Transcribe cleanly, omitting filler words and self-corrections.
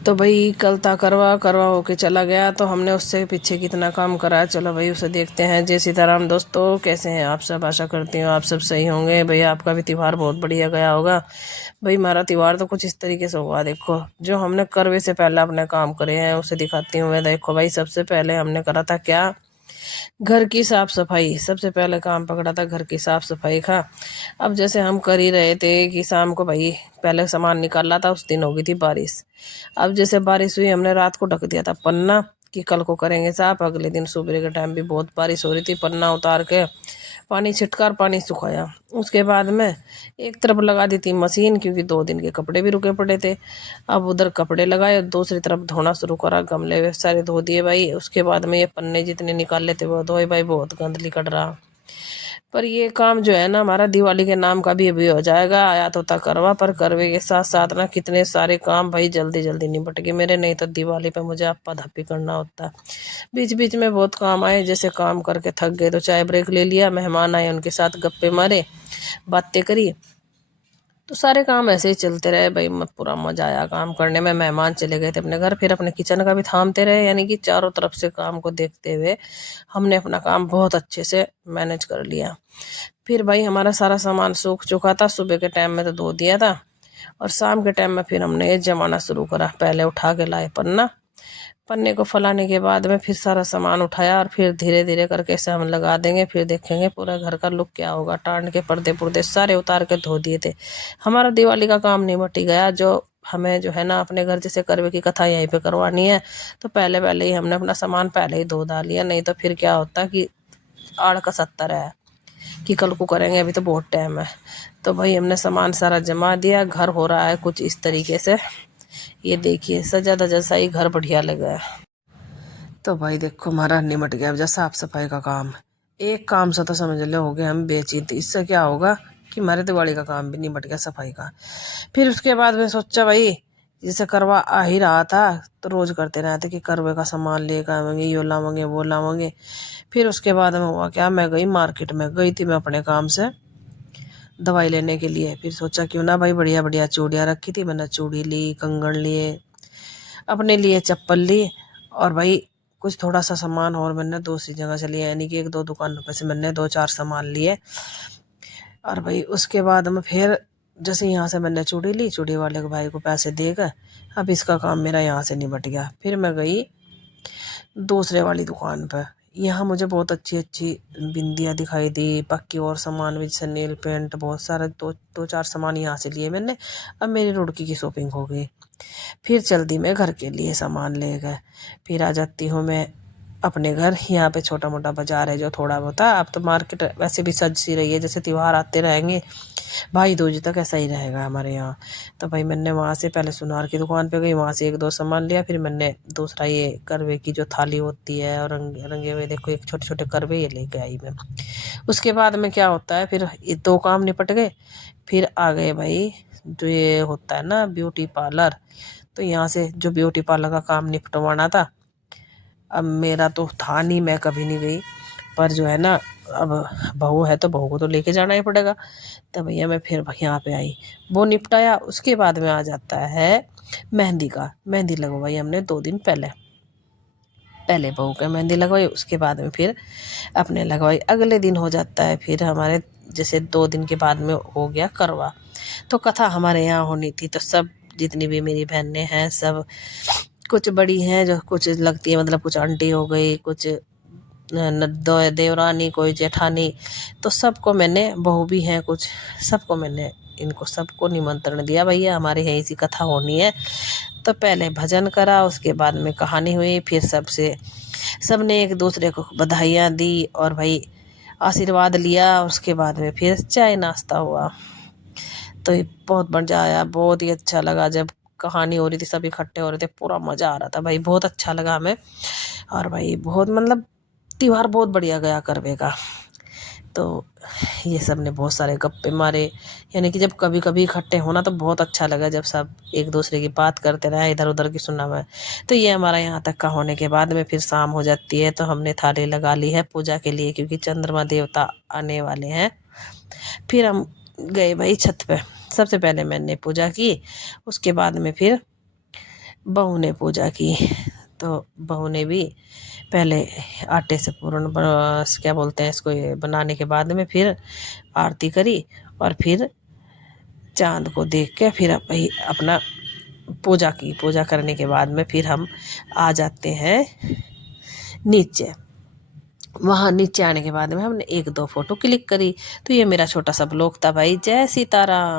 तो भाई कल था करवा करवा होके चला गया, तो हमने उससे पीछे कितना काम करा। चलो भाई उसे देखते हैं। जय सीताराम दोस्तों, कैसे हैं आप सब? आशा करती हूँ आप सब सही होंगे। भाई आपका भी त्यौहार बहुत बढ़िया गया होगा। भाई हमारा त्यौहार तो कुछ इस तरीके से हुआ। देखो जो हमने करवे से पहले अपने काम करे हैं उसे दिखाती हूँ मैं। देखो भाई सबसे पहले हमने करा था क्या, घर की साफ सफाई। सबसे पहले काम पकड़ा था घर की साफ सफाई का। अब जैसे हम कर ही रहे थे कि शाम को भाई पहले सामान निकाला था, उस दिन हो गई थी बारिश। अब जैसे बारिश हुई, हमने रात को ढक दिया था पन्ना कि कल को करेंगे साफ। अगले दिन सुबह के टाइम भी बहुत बारिश हो रही थी, पन्ना उतार के पानी छिटकार पानी सुखाया। उसके बाद में एक तरफ लगा दी थी मशीन, क्योंकि 2 दिन के कपड़े भी रुके पड़े थे। अब उधर कपड़े लगाए, दूसरी तरफ धोना शुरू करा। गमले वे सारे धो दिए भाई। उसके बाद में ये पन्ने जितने निकाले थे वो धोए भाई। बहुत गंद निकल रहा। पर ये काम जो है ना हमारा दिवाली के नाम का भी अभी हो जाएगा। आया तो था करवा, पर करवे के साथ साथ ना कितने सारे काम भाई जल्दी जल्दी निपट गए मेरे। नहीं तो दिवाली पे मुझे अप्पा धप्पी करना होता। बीच बीच में बहुत काम आए, जैसे काम करके थक गए तो चाय ब्रेक ले लिया, मेहमान आए उनके साथ गप्पे मारे, बातें करी। तो सारे काम ऐसे ही चलते रहे भाई। पूरा मजा आया काम करने में। मेहमान चले गए थे अपने घर, फिर अपने किचन का भी थामते रहे, यानी कि चारों तरफ से काम को देखते हुए हमने अपना काम बहुत अच्छे से मैनेज कर लिया। फिर भाई हमारा सारा सामान सूख चुका था। सुबह के टाइम में तो धो दिया था, और शाम के टाइम में फिर हमने ये जमाना शुरू करा। पहले उठा के लाए पन्ना, पन्ने को फैलाने के बाद में फिर सारा सामान उठाया, और फिर धीरे धीरे करके इसे हम लगा देंगे। फिर देखेंगे पूरा घर का लुक क्या होगा। टांड के पर्दे पुर्दे सारे उतार के धो दिए थे। हमारा दिवाली का काम निपट ही गया। जो हमें जो है ना अपने घर जैसे करवे की कथा यहीं पे करवानी है, तो पहले पहले ही हमने अपना सामान पहले ही धो धा लिया। नहीं तो फिर क्या होता कि आड़ का 70 है कि कल को करेंगे, अभी तो बहुत टाइम है। तो भाई हमने सामान सारा जमा दिया। घर हो रहा है कुछ इस तरीके से। ये देखिए सजा धजा सा ही घर बढ़िया लगा है। तो भाई देखो हमारा निमट गया अब जैसा साफ सफाई का काम। एक काम से तो समझ लो हो गए हम बेचित। इससे क्या होगा कि हमारे दिवाली का काम भी निमट गया सफाई का। फिर उसके बाद में सोचा भाई जैसे करवा आ ही रहा था, तो रोज करते रहते कि करवे का सामान लेकर आवेंगे, यो लावेंगे वो लावेंगे। फिर उसके बाद में हुआ क्या, मैं गई मार्केट में। गई थी मैं अपने काम से दवाई लेने के लिए। फिर सोचा क्यों ना भाई बढ़िया बढ़िया चूड़ियाँ रखी थी, मैंने चूड़ी ली, कंगन लिए, अपने लिए चप्पल ली, और भाई कुछ थोड़ा सा सामान और मैंने दूसरी जगह से लिया, यानी कि 1-2 दुकानों पे से मैंने 2-4 सामान लिए। और भाई उसके बाद में फिर जैसे यहाँ से मैंने चूड़ी ली, चूड़ी वाले को भाई को पैसे देकर अब इसका काम मेरा यहाँ से निपट गया। फिर मैं गई दूसरे वाली दुकान पर। यहाँ मुझे बहुत अच्छी अच्छी बिंदियाँ दिखाई दी, पक्की और सामान भी, जैसे नेल पेंट, बहुत सारे 2-4 सामान यहाँ से लिए मैंने। अब मेरी रुड़की की शॉपिंग हो गई। फिर चल दी मैं घर के लिए सामान ले गए। फिर आ जाती हूँ मैं अपने घर। यहाँ पे छोटा मोटा बाजार है जो थोड़ा बहुत है। अब तो मार्केट वैसे भी सज सी रही है, जैसे त्यौहार आते रहेंगे, भाई दूज तक ऐसा ही रहेगा हमारे यहाँ। तो भाई मैंने वहाँ से पहले सुनार की दुकान पे गई, वहाँ से 1-2 सामान लिया। फिर मैंने दूसरा ये करवे की जो थाली होती है और रंगे हुए देखो एक छोटे छोटे करवे, ये लेके आई मैं। उसके बाद में क्या होता है, फिर ये 2 काम निपट गए। फिर आ गए भाई जो ये होता है ना ब्यूटी पार्लर। तो यहाँ से जो ब्यूटी पार्लर का काम निपटवाना था, अब मेरा तो था नहीं, मैं कभी नहीं गई। पर जो है ना अब बहू है तो बहू को तो लेके जाना ही पड़ेगा। तब भैया मैं फिर यहाँ पे आई, वो निपटाया। उसके बाद में आ जाता है मेहंदी का। मेहंदी लगवाई हमने 2 दिन पहले। पहले बहू के मेहंदी लगवाई, उसके बाद में फिर अपने लगवाई। अगले दिन हो जाता है फिर हमारे, जैसे 2 दिन के बाद में हो गया करवा। तो कथा हमारे यहाँ होनी थी, तो सब जितनी भी मेरी बहनें हैं सब, कुछ बड़ी हैं जो कुछ लगती है, मतलब कुछ आंटी हो गई, कुछ देवरानी, कोई जेठानी। तो सबको मैंने, बहू भी हैं कुछ, सबको मैंने इनको सबको निमंत्रण दिया, भैया हमारे यहाँ इसी कथा होनी है। तो पहले भजन करा, उसके बाद में कहानी हुई। फिर सबने एक दूसरे को बधाइयाँ दी और भाई आशीर्वाद लिया। उसके बाद में फिर चाय नाश्ता हुआ। तो ये बहुत मज़ा आया, बहुत ही अच्छा लगा। जब कहानी हो रही थी सब इकट्ठे हो रहे थे, पूरा मज़ा आ रहा था भाई, बहुत अच्छा लगा हमें। और भाई बहुत मतलब त्यौहार बहुत बढ़िया गया करवे का। तो ये सब ने बहुत सारे गप्पे मारे, यानी कि जब कभी कभी इकट्ठे होना तो बहुत अच्छा लगा, जब सब एक दूसरे की बात करते रहे, इधर उधर की सुनना में। तो ये हमारा यहाँ तक का होने के बाद में फिर शाम हो जाती है, तो हमने थाली लगा ली है पूजा के लिए, क्योंकि चंद्रमा देवता आने वाले हैं। फिर हम गए भाई छत पे। सबसे पहले मैंने पूजा की, उसके बाद में फिर बहू ने पूजा की। तो बहू ने भी पहले आटे से पूर्ण क्या बोलते हैं इसको, ये बनाने के बाद में फिर आरती करी और फिर चांद को देख के फिर भाई अपना पूजा की। पूजा करने के बाद में फिर हम आ जाते हैं नीचे। वहाँ नीचे आने के बाद में हमने एक दो फोटो क्लिक करी। तो ये मेरा छोटा सा ब्लॉग था भाई। जय सीताराम।